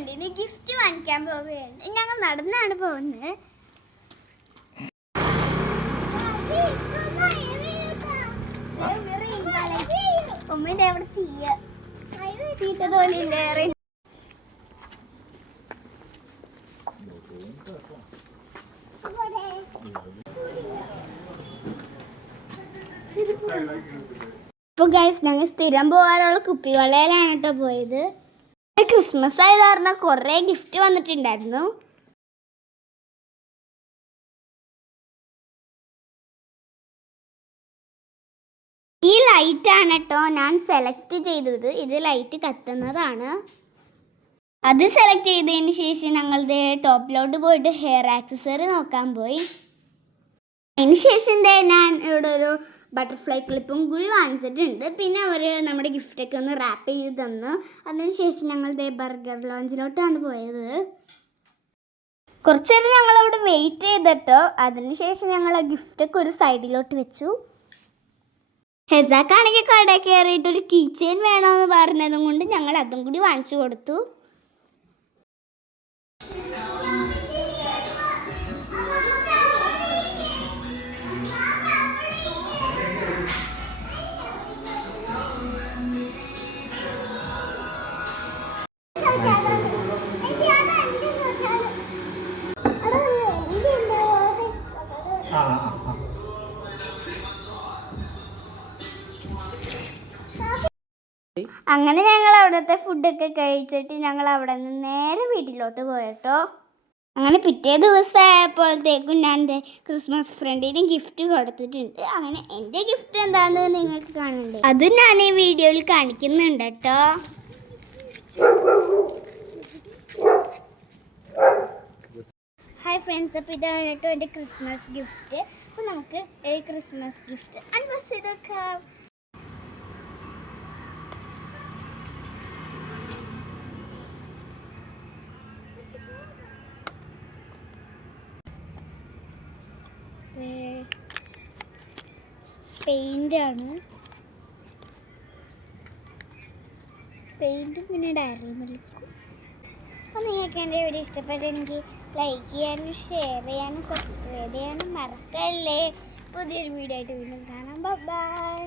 ഫ്രണ്ടിന് ഗിഫ്റ്റ് വാങ്ങിക്കാൻ പോവുകയാണ്. ഞങ്ങൾ നടന്നാണ് പോകുന്നത്. ഉമ്മന്റെ അവിടെ തീറ്റതോലില്ലേറെ. അപ്പോൾ ഗൈസ് ഞങ്ങൾ സ്ഥിരം പോകാനുള്ള കുപ്പിവളയിലാണ് കേട്ടോ പോയത്. ക്രിസ്മസ് ആയത് കാരണം കുറേ ഗിഫ്റ്റ് വന്നിട്ടുണ്ടായിരുന്നു. ഈ ലൈറ്റാണ് കേട്ടോ ഞാൻ സെലക്ട് ചെയ്തത്. ഇത് ലൈറ്റ് കത്തുന്നതാണ്. അത് സെലക്ട് ചെയ്തതിന് ശേഷം ഞങ്ങളുടെ ടോപ്പിലോട്ട് പോയിട്ട് ഹെയർ ആക്സസറി നോക്കാൻ പോയി. അതിന് ശേഷം ഞാൻ ഇവിടെ ഒരു ബട്ടർഫ്ലൈ ക്ലിപ്പും കൂടി വാങ്ങിച്ചിട്ടുണ്ട്. പിന്നെ അവർ നമ്മുടെ ഗിഫ്റ്റൊക്കെ ഒന്ന് റാപ്പ് ചെയ്ത് തന്നു. അതിനുശേഷം ഞങ്ങളുടെ ബർഗർ ലോഞ്ചിലോട്ടാണ് പോയത്. കുറച്ച് നേരം ഞങ്ങളവിടെ വെയിറ്റ് ചെയ്തിട്ടോ. അതിനുശേഷം ഞങ്ങൾ ആ ഗിഫ്റ്റൊക്കെ ഒരു സൈഡിലോട്ട് വെച്ചു. ഹെസാക്കാണെങ്കിൽ കട കയറിയിട്ട് ഒരു കീ ചെയിൻ വേണമെന്ന് പറഞ്ഞതും കൊണ്ട് ഞങ്ങൾ അതും കൂടി വാങ്ങിച്ചു കൊടുത്തു. അങ്ങനെ ഞങ്ങൾ അവിടുത്തെ ഫുഡൊക്കെ കഴിച്ചിട്ട് ഞങ്ങൾ അവിടെ നിന്ന് നേരെ വീട്ടിലോട്ട് പോയിട്ടോ. അങ്ങനെ പിറ്റേ ദിവസം ആയപ്പോഴത്തേക്കും ഞാൻ എൻ്റെ ക്രിസ്മസ് ഫ്രണ്ടിന് ഗിഫ്റ്റ് കൊടുത്തിട്ടുണ്ട്. അങ്ങനെ എൻ്റെ ഗിഫ്റ്റ് എന്താണെന്ന് നിങ്ങൾക്ക് കാണുന്നുണ്ട്. അതും ഞാൻ ഈ വീഡിയോയിൽ കാണിക്കുന്നുണ്ട് കേട്ടോ. ഹായ് ഫ്രണ്ട്സ്, അപ്പോൾ ഇതാണ് കേട്ടോ എൻ്റെ ക്രിസ്മസ് ഗിഫ്റ്റ്. അപ്പോൾ നമുക്ക് ഈ ക്രിസ്മസ് ഗിഫ്റ്റ് അൺബോക്സ് ചെയ്ത് നോക്കാം. പെയിൻ്റാണ്. പെയിൻറ്റും പിന്നെ ഡയറി മിൽക്കും. അപ്പോൾ നിങ്ങൾക്ക് എൻ്റെ വീഡിയോ ഇഷ്ടപ്പെട്ടെങ്കിൽ ലൈക്ക് ചെയ്യാനും ഷെയർ ചെയ്യാനും സബ്സ്ക്രൈബ് ചെയ്യാനും മറക്കല്ലേ. പുതിയൊരു വീഡിയോ ആയിട്ട് വീണ്ടും കാണാം. ബൈ.